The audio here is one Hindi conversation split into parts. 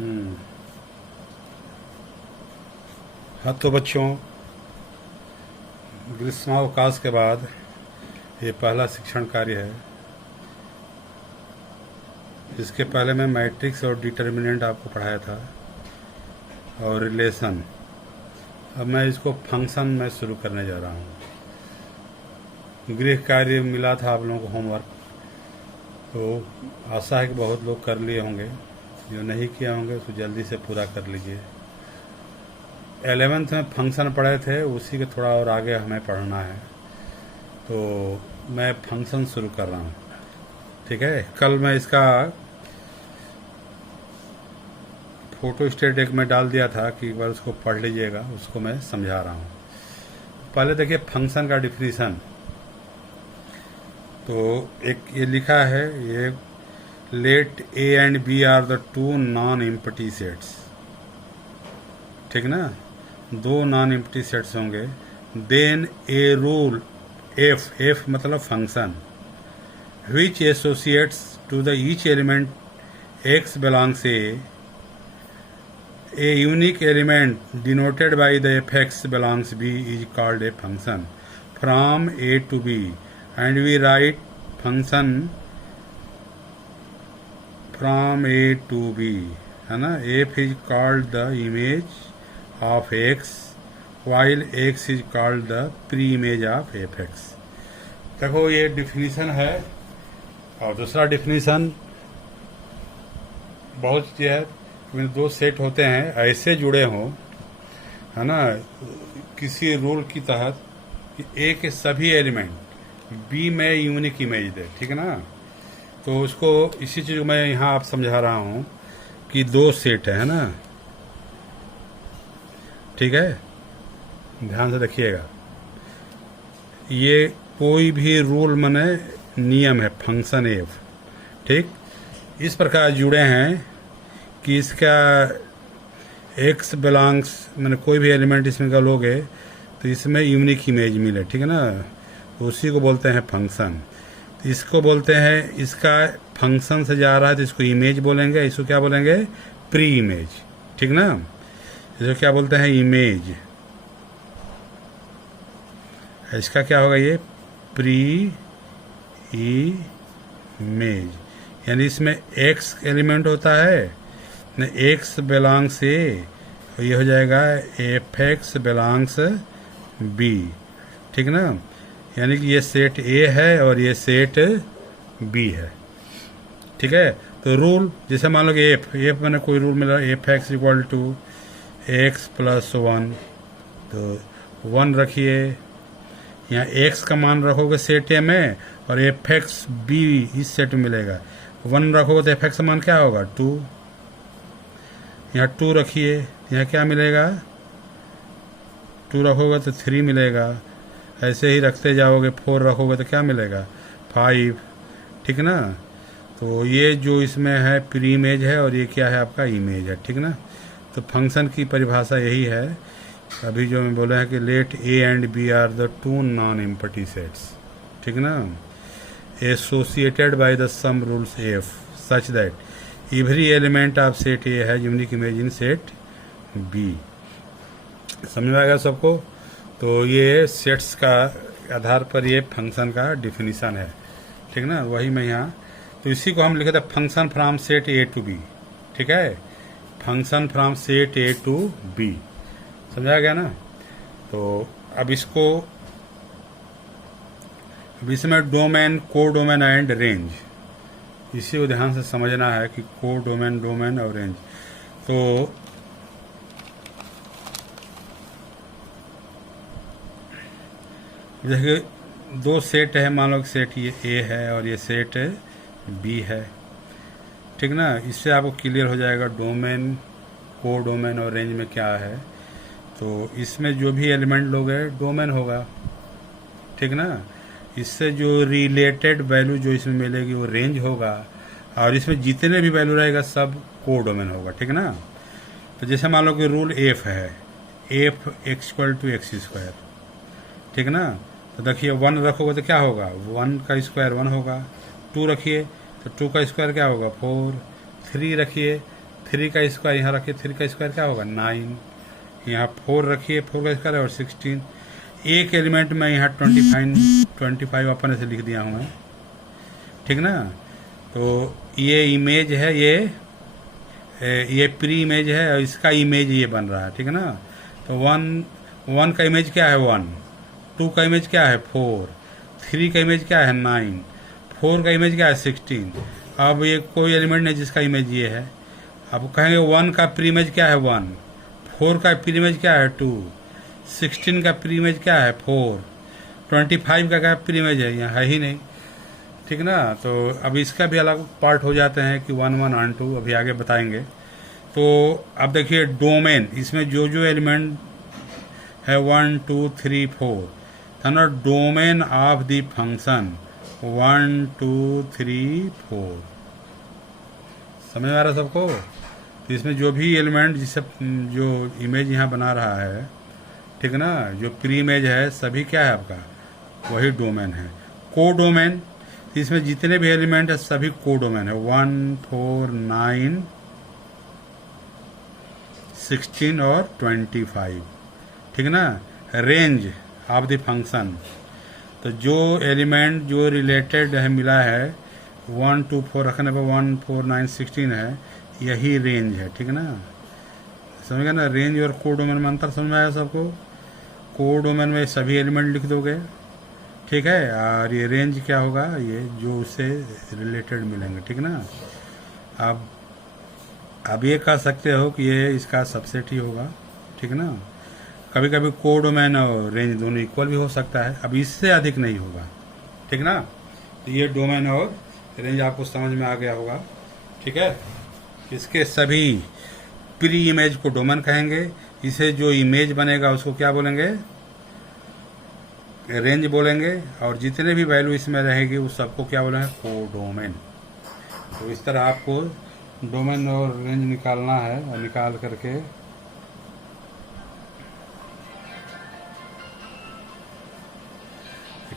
हम्म। हाँ तो बच्चों, ग्रीष्मावकाश के बाद ये पहला शिक्षण कार्य है। इसके पहले मैं मैट्रिक्स और डिटर्मिनेंट आपको पढ़ाया था और रिलेशन। अब मैं इसको फंक्शन में शुरू करने जा रहा हूँ। गृह कार्य मिला था आप लोगों को, होमवर्क, तो आशा है कि बहुत लोग कर लिए होंगे। जो नहीं किए होंगे उसको जल्दी से पूरा कर लीजिए। 11th में फंक्शन पढ़े थे, उसी के थोड़ा और आगे हमें पढ़ना है, तो मैं फंक्शन शुरू कर रहा हूँ। ठीक है, कल मैं इसका फोटो स्टेट एक में डाल दिया था कि एक बार उसको पढ़ लीजिएगा, उसको मैं समझा रहा हूँ। पहले देखिए फंक्शन का डिफिनीशन। तो एक ये लिखा है, ये let A and B are the two non empty sets. ठीक ना, दो नॉन एम्प्टी सेट्स होंगे। Then a rule F, F मतलब function, which associates to the each element x belongs a unique element denoted by the fx belongs b is called a function from a to b, and we write function from a to b, है ना। f is called the image of x while x is called the pre-image of fx। देखो ये डिफिनीशन है। और दूसरा डिफिनीशन बहुत चीज़ है। दो सेट होते हैं ऐसे जुड़े हों, है ना, किसी रूल की तहत कि ए के सभी एलिमेंट बी में यूनिक इमेज दे। ठीक है ना, तो उसको इसी चीज़ को मैं यहाँ आप समझा रहा हूँ कि दो सेट है ना। ठीक है, ध्यान से देखिएगा। ये कोई भी रूल माने नियम है, फंक्शन एफ। ठीक, इस प्रकार जुड़े हैं कि इसका एक्स बिलोंग्स, मैंने कोई भी एलिमेंट इसमें का लोगे तो इसमें यूनिक इमेज मिले। ठीक है ना, तो उसी को बोलते हैं फंक्शन। तो इसको बोलते हैं, इसका फंक्शन से जा रहा है तो इसको इमेज बोलेंगे। इसको क्या बोलेंगे? Pre image. ठीक ना, इसको क्या बोलते हैं? इमेज। इसका क्या होगा? ये प्री इमेज, यानी इसमें एक्स एलिमेंट होता है न, एक्स बिलोंग्स ए, और ये हो जाएगा एफ एक्स बिलोंग्स बी। ठीक ना, यानी कि ये सेट ए है और ये सेट बी है। ठीक है, तो रूल जैसे मान लो कि एफ, एफ मैंने कोई रूल मिला, F X equal to X plus one, तो वन रखिए। यहाँ एक्स का मान रखोगे सेट ए में और एफ एक्स बी इस सेट में मिलेगा। वन रखोगे तो एफ एक्स का मान क्या होगा? टू। यहाँ टू रखिए, यहाँ क्या मिलेगा? टू रखोगे तो थ्री मिलेगा। ऐसे ही रखते जाओगे, फोर रखोगे तो क्या मिलेगा? फाइव। ठीक ना, तो ये जो इसमें है प्री इमेज है और ये क्या है? आपका इमेज है। ठीक ना, तो फंक्शन की परिभाषा यही है। अभी जो मैं बोला है कि let A and B are the two non empty sets. ठीक ना, associated by the some rules F such that every element of set A है unique image in set B. समझ में आएगा सबको? तो ये सेट्स का आधार पर ये फंक्शन का डिफिनीशन है। ठीक ना, वही मैं यहाँ, तो इसी को हम लिखे थे function from set A to B. ठीक है, function from set A to B, समझा गया ना। तो अब इसको, अब इसमें डोमेन, को डोमेन एंड रेंज, इसी को ध्यान से समझना है कि को डोमेन, डोमेन और रेंज। तो देखिए दो सेट है, मान लो कि सेट ये ए है और ये सेट बी है। ठीक ना, इससे आपको क्लियर हो जाएगा डोमेन, को डोमेन और रेंज में क्या है। तो इसमें जो भी एलिमेंट लोगे डोमेन होगा। ठीक ना, इससे जो रिलेटेड वैल्यू जो इसमें मिलेगी वो रेंज होगा, और इसमें जितने भी वैल्यू रहेगा सब को डोमेन होगा। ठीक ना, तो जैसे मान लो कि रूल एफ है, F X equal to X square. ठीक ना, तो देखिए वन रखोगे तो क्या होगा? वन का स्क्वायर वन होगा। टू रखिए तो टू का स्क्वायर क्या होगा? फोर। थ्री रखिए, 3 का स्क्वायर यहाँ रखिए, 3 का स्क्वायर क्या होगा 9, यहाँ 4 रखिए, 4 का स्क्वायर और 16। एक एलिमेंट में यहाँ 25 अपन ऐसे लिख दिया हूँ मैं, ठीक ना। तो ये इमेज है, ये प्री इमेज है और इसका इमेज ये बन रहा है, ठीक है ना। तो 1 का इमेज क्या है 1, 2 का इमेज क्या है 4, 3 का इमेज क्या है 9, 4 का इमेज क्या है 16। अब ये कोई एलिमेंट नहीं जिसका इमेज ये है। अब कहेंगे 1 का प्री इमेज क्या है 1, 4 का प्री इमेज क्या है 2, 16 का प्री इमेज क्या है 4, 25 का क्या प्री इमेज है, यहाँ है ही नहीं, ठीक ना। तो अब इसका भी अलग पार्ट हो जाते हैं कि 1 1 और 2, अभी आगे बताएंगे। तो अब देखिए डोमेन, इसमें जो जो एलिमेंट है 1 2 3 4 था ना, डोमेन ऑफ द फंक्शन 1 2 3 4, समझ में आ रहा सबको। तो इसमें जो भी एलिमेंट जिससे जो इमेज यहाँ बना रहा है, ठीक ना, जो प्री इमेज है सभी क्या है आपका, वही डोमेन है। को डोमेन, इसमें जितने भी एलिमेंट है सभी को डोमेन है, 1 4 9 16 और 25, ठीक ना। रेंज ऑफ द फंक्शन, तो जो एलिमेंट जो रिलेटेड है मिला है 1 2 4 रखने पर 1 4 9 16 है, यही रेंज है, ठीक ना। समझ गए ना, रेंज और को डोमेन में अंतर समझ में आया सबको। को डोमेन में सभी एलिमेंट लिख दोगे, ठीक है, और ये रेंज क्या होगा, ये जो उससे रिलेटेड मिलेंगे, ठीक ना। अब ये कह सकते हो कि ये इसका सबसेट ही होगा, ठीक ना। कभी कभी को डोमेन और रेंज दोनों इक्वल भी हो सकता है, अब इससे अधिक नहीं होगा, ठीक ना। तो ये डोमेन और रेंज आपको समझ में आ गया होगा, ठीक है। इसके सभी प्री इमेज को डोमेन कहेंगे, इसे जो इमेज बनेगा उसको क्या बोलेंगे, रेंज बोलेंगे, और जितने भी वैल्यू इसमें रहेगी उस सबको क्या बोलेंगे, को डोमेन। तो इस तरह आपको डोमेन और रेंज निकालना है और निकाल करके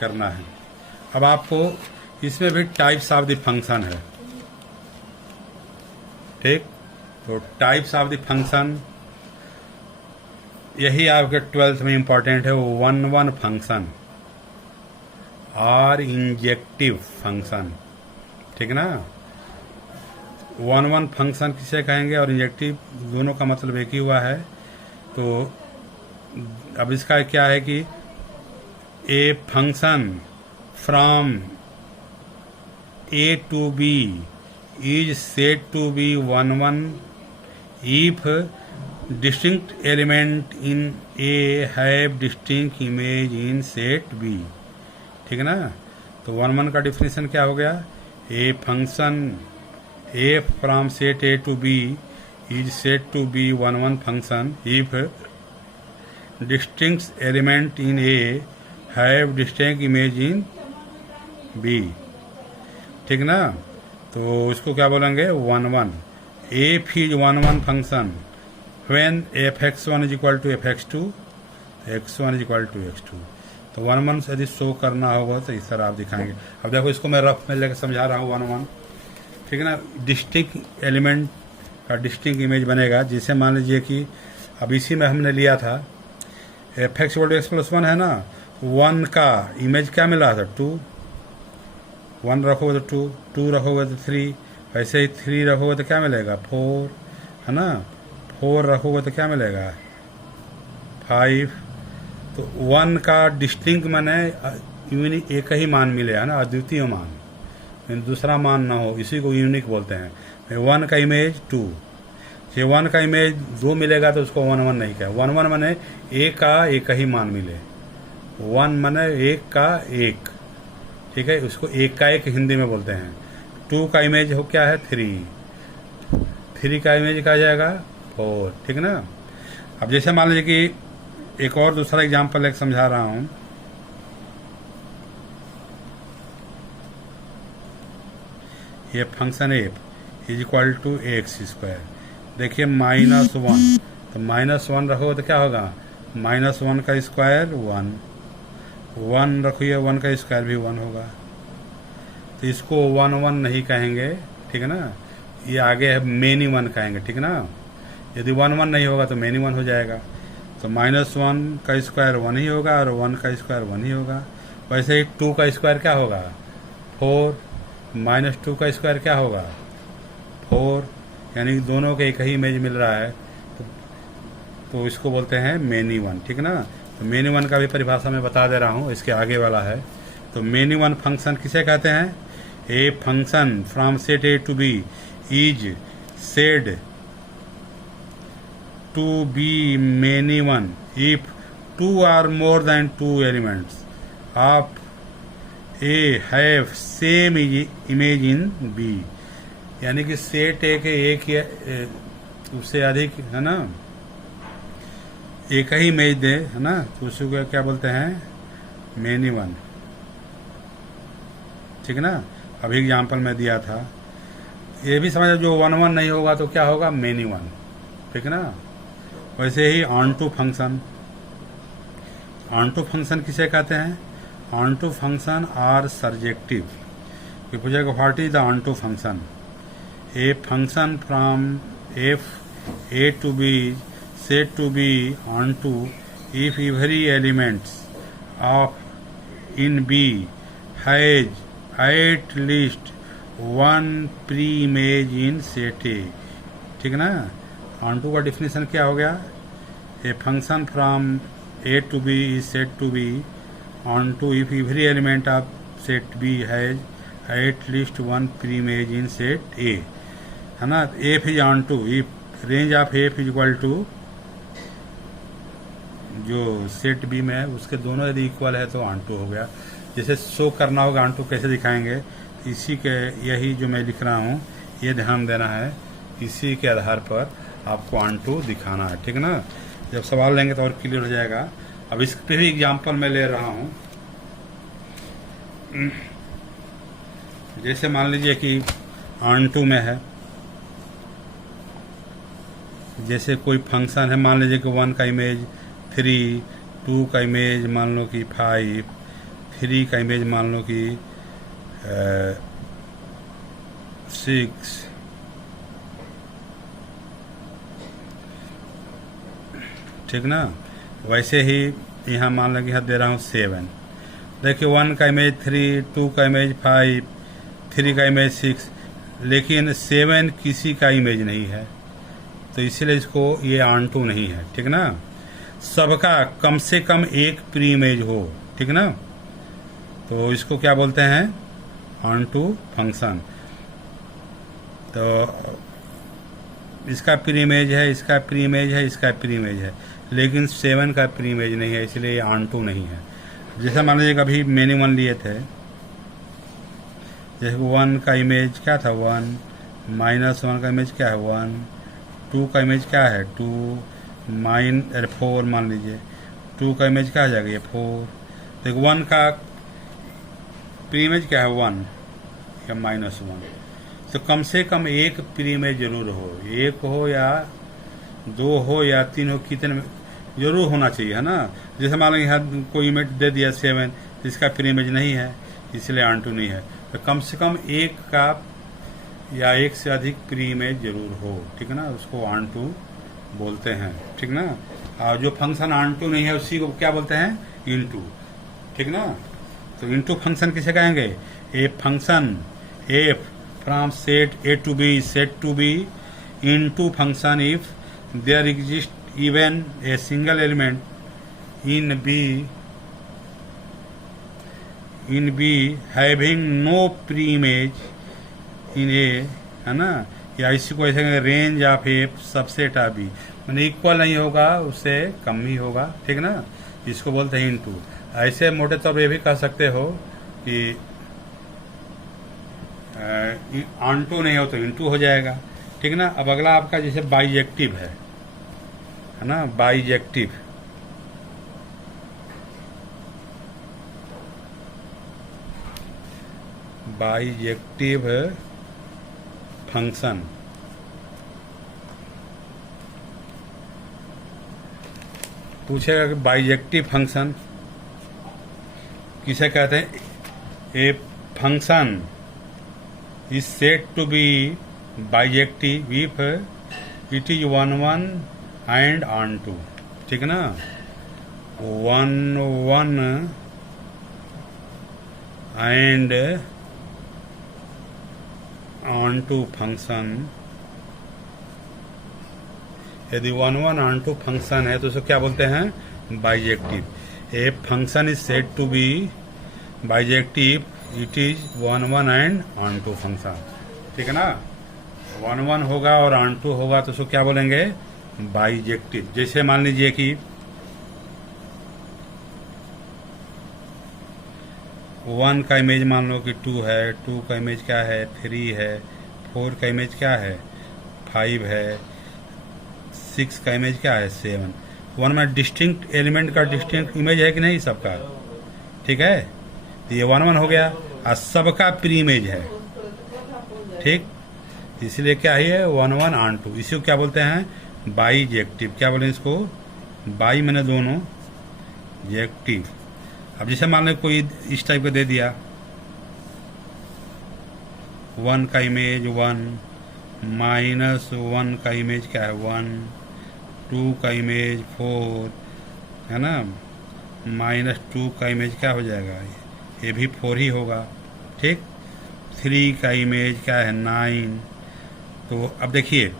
करना है। अब आपको इसमें भी टाइप्स ऑफ द फंक्शन है, ठीक। तो टाइप्स ऑफ द फंक्शन यही आपके 12th में इंपॉर्टेंट है, वो 1 1 फंक्शन और इंजेक्टिव फंक्शन, ठीक ना। 1 1 फंक्शन किसे कहेंगे और इंजेक्टिव, दोनों का मतलब एक ही हुआ है। तो अब इसका क्या है कि a function from A to B is said to be 1 1 if distinct element in A have distinct image in set B, ठीक है ना। तो 1 1 का डिफिनेशन क्या हो गया, a function A from set A to B is set to be 1 1 function if distinct element in A have distinct image in B, ठीक ना। तो इसको क्या बोलेंगे 1 1, F is 1 1 function when fx1 is equal to fx2, x1 is equal to x2। तो 1 1 से यदि शो करना होगा तो इस तरह आप दिखाएंगे। अब देखो इसको मैं रफ में लेकर समझा रहा हूँ 1 1, ठीक है ना। डिस्टिंक्ट एलिमेंट का डिस्टिंक्ट इमेज बनेगा, जिसे मान लीजिए कि अब इसी में हमने लिया था fx equal to x plus 1 है ना, 1 का इमेज क्या मिला था 2, 1 रखोगे तो 2, 2 रखोगे तो 3, वैसे ही 3 रखोगे तो क्या मिलेगा 4, है ना, 4 रखोगे तो क्या मिलेगा 5। तो 1 का डिस्टिंक्ट माने यूनिक एक ही मान मिले, है ना, अद्वितीय मान, दूसरा मान ना हो, इसी को यूनिक बोलते हैं। 1 का इमेज 2, ये 1 का इमेज 2 मिलेगा तो उसको 1 1 नहीं कहे। 1 1 माने एक का एक ही मान मिले, 1 माने एक का एक, ठीक है, उसको एक का एक हिंदी में बोलते हैं। 2 का इमेज हो क्या है 3, 3 का इमेज क्या जाएगा 4, ठीक है ना। अब जैसे मान लीजिए कि एक और दूसरा एग्जांपल एक समझा रहा हूं, ये function F is equal to X square, देखिए -1, तो -1 रखोगे तो क्या होगा -1 का स्क्वायर 1, 1 रखिए 1 का स्क्वायर भी 1 होगा। तो इसको 1 1 नहीं कहेंगे, ठीक है ना, ये आगे है मेनी वन कहेंगे, ठीक ना। यदि 1 1 नहीं होगा तो मेनी वन हो जाएगा। तो -1 का स्क्वायर 1 ही होगा और 1 का स्क्वायर 1 ही होगा। वैसे ही 2 का स्क्वायर क्या होगा 4, -2 का स्क्वायर क्या होगा 4, यानी कि दोनों के एक ही इमेज मिल रहा है, तो इसको बोलते हैं मेनी वन, ठीक ना। तो मेनी वन का भी परिभाषा मैं बता दे रहा हूँ, इसके आगे वाला है। तो मेनी वन फंक्शन किसे कहते हैं? A function from set A to B is said to be many one if 2 or more than 2 elements of A have same image in B। यानी कि सेट ए के एक या उससे अधिक, है ना, एक ही इमेज दे, है ना, तो उसको क्या बोलते हैं मेनी वन, ठीक ना। अभी एग्जाम्पल में दिया था, ये भी समझ, जो 1 1 नहीं होगा तो क्या होगा मेनी वन, ठीक ना। वैसे ही onto function, onto function किसे कहते हैं? Onto function are surjective. ये पूछेगा what is the onto function? A function from F A to B said to be onto if every element of in B has at least one pre-image in set A, ठीक ना। onto का डिफिनेशन क्या हो गया? A function from A to B is said to be onto if every element of set B has at least one pre-image in set A, है ना। F is onto if range of F is equal to जो सेट बी में है उसके दोनों यदि इक्वल है तो ऑन टू हो गया। जैसे शो करना होगा ऑन टू कैसे दिखाएंगे, इसी के यही जो मैं लिख रहा हूँ ये ध्यान देना है, इसी के आधार पर आपको ऑन टू दिखाना है, ठीक ना। जब सवाल लेंगे तो और क्लियर हो जाएगा। अब इस पे भी एग्जाम्पल मैं ले रहा हूँ। जैसे मान लीजिए कि ऑन टू में है, जैसे कोई फंक्शन है, मान लीजिए कि 1 का इमेज 3, 2 का इमेज मान लो कि 5, 3 का इमेज मान लो कि 6, ठीक ना। वैसे ही यहाँ मान लो कि यहाँ दे रहा हूँ 7। देखिए 1 का इमेज 3, 2 का इमेज 5, 3 का इमेज 6, लेकिन 7 किसी का इमेज नहीं है, तो इसीलिए इसको ये ऑन टू नहीं है, ठीक ना। सबका कम से कम एक प्री इमेज हो, ठीक ना, तो इसको क्या बोलते हैं ऑन टू फंक्शन। तो इसका प्री इमेज है, इसका प्री इमेज है, इसका प्री इमेज है, लेकिन 7 का प्री इमेज नहीं है, इसलिए ये ऑन टू नहीं है। जैसे मान लीजिए कभी मेनी वन लिए थे, जैसे 1 का इमेज क्या था 1, -1 का इमेज क्या है 1, 2 का इमेज क्या है 2, 4 मान लीजिए, 2 का इमेज क्या आ जाएगा ये 4। देखो 1 का प्री इमेज क्या है 1 या -1, तो कम से कम एक प्री इमेज जरूर हो, 1 हो या 2 हो या 3 हो, कितने जरूर होना चाहिए, है ना। जैसे मान लो यहाँ कोई इमेज दे दिया 7, इसका प्री इमेज नहीं है, इसलिए ऑन टू नहीं है। तो कम से कम एक का या एक से अधिक प्री इमेज जरूर हो, ठीक है ना, उसको ऑन टू बोलते हैं, ठीक ना। और जो फंक्शन ऑन टू नहीं है उसी को क्या बोलते हैं इनटू, ठीक ना। तो इनटू फंक्शन किसे कहेंगे? A function F from set A to B set to B into function if there exist even a single element in B having no pre image in A, है ना। या इसी को ऐसे range of F subset of B, मैंने इक्वल नहीं होगा, उससे कम ही होगा, ठीक ना, इसको बोलते हैं इनटू। ऐसे मोटे तौर पर ये भी कह सकते हो कि ऑन टू नहीं हो तो इनटू हो जाएगा, ठीक ना। अब अगला आपका जैसे बाइजेक्टिव है ना, बाइजेक्टिव फंक्शन पूछेगा कि बाइजेक्टिव फंक्शन किसे कहते हैं? A function is said to be bijective if it is 1 1 and onto, ठीक है ना। 1 1 एंड ऑन टू फंक्शन, यदि 1 1 ऑन टू फंक्शन है तो उसे क्या बोलते हैं, bijective. A function is said to be bijective it is 1 1 and onto function, ठीक है ना। 1 1 होगा और ऑन टू होगा तो उसको क्या बोलेंगे, बाइजेक्टिव। जैसे मान लीजिए कि 1 का इमेज मान लो कि 2 है, 2 का इमेज क्या है, 3 है, 4 का इमेज क्या है, 5 है, 6 का इमेज क्या है, 7। 1 में डिस्टिंक्ट एलिमेंट का डिस्टिंक्ट इमेज है कि नहीं सबका, ठीक है। तो ये 1 1 हो गया और सबका प्री इमेज है, ठीक। इसलिए क्या है 1 1 ऑन टू, इसी को क्या बोलते हैं, बाइजेक्टिव। क्या बोले इसको, बाई मैंने दोनों, जेक्टिव। अब जैसे मान लो कोई इस टाइप का दे दिया, 1 का इमेज 1, -1 का इमेज क्या है 1, 2 का इमेज 4 है ना, -2 का इमेज क्या हो जाएगा, ये भी 4 ही होगा, ठीक। 3 का इमेज क्या है 9। तो अब देखिए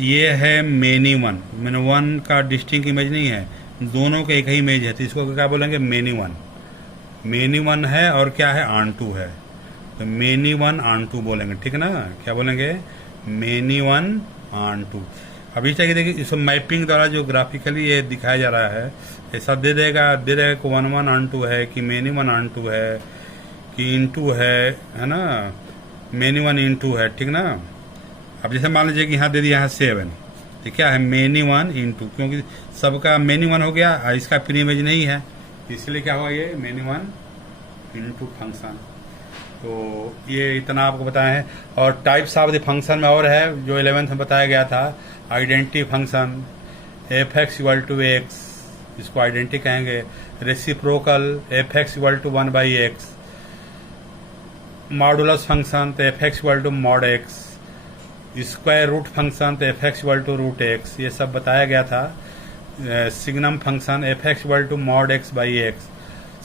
ये है मेनी 1, मैंने 1 का डिस्टिंक्ट इमेज नहीं है, दोनों का एक ही इमेज है, तो इसको क्या बोलेंगे, मेनी 1। मेनी 1 है और क्या है, ऑन टू है, तो मेनी 1 ऑन टू बोलेंगे, ठीक है ना। क्या बोलेंगे, मेनी 1 ऑन टू। अब इस तरह देखिए इसको मैपिंग द्वारा जो ग्राफिकली ये दिखाया जा रहा है, ऐसा दे देगा कि 1 1 ऑन टू है, कि मेनी 1 ऑन टू है, कि इनटू है ना, मेनी 1 इनटू है, ठीक ना। अब जैसे मान लीजिए कि यहाँ दे दिया यहाँ 7, तो क्या है मेनी 1 इनटू, क्योंकि सबका मेनी 1 हो गया और इसका प्री इमेज नहीं है, इसलिए क्या हुआ, ये मेनी 1 इनटू फंक्शन। तो ये इतना आपको बताया है। और टाइप्स ऑफ द फंक्शन में और है जो 11th में बताया गया था, identity function, F X equal to X, इसको आइडेंटिटी कहेंगे। Reciprocal, F X equal to 1/x। Modulus function, तो F X equal to mod X. Square root function, तो F X equal to root X, ये सब बताया गया था। Signum function, F X equal to mod x/x।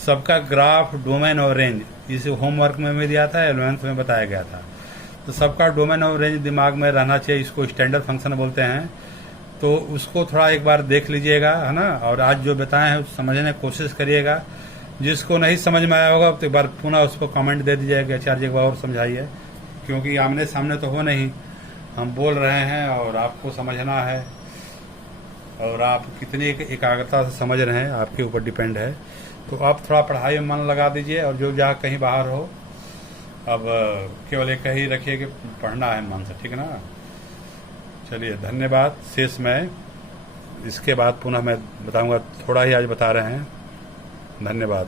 सबका ग्राफ, डोमेन और रेंज इसे होमवर्क में भी दिया था, 11th में बताया गया था। तो सबका डोमेन और रेंज दिमाग में रहना चाहिए, इसको स्टैंडर्ड फंक्शन बोलते हैं। तो उसको थोड़ा एक बार देख लीजिएगा, है ना। और आज जो बताए हैं समझने की कोशिश करिएगा। जिसको नहीं समझ में आया होगा तो एक बार पुनः उसको कमेंट दे दीजिएगा, आचार्य एक बार और समझाइए, क्योंकि आमने सामने तो हो नहीं, हम बोल रहे हैं और आपको समझना है, और आप कितनी एकाग्रता से समझ रहे हैं आपके ऊपर डिपेंड है। तो आप थोड़ा पढ़ाई में मन लगा दीजिए, और जो जहाँ कहीं बाहर हो, अब केवल एक ही रखिए कि पढ़ना है मन से, ठीक है ना। चलिए धन्यवाद। शेष में इसके बाद पुनः मैं बताऊंगा, थोड़ा ही आज बता रहे हैं। धन्यवाद।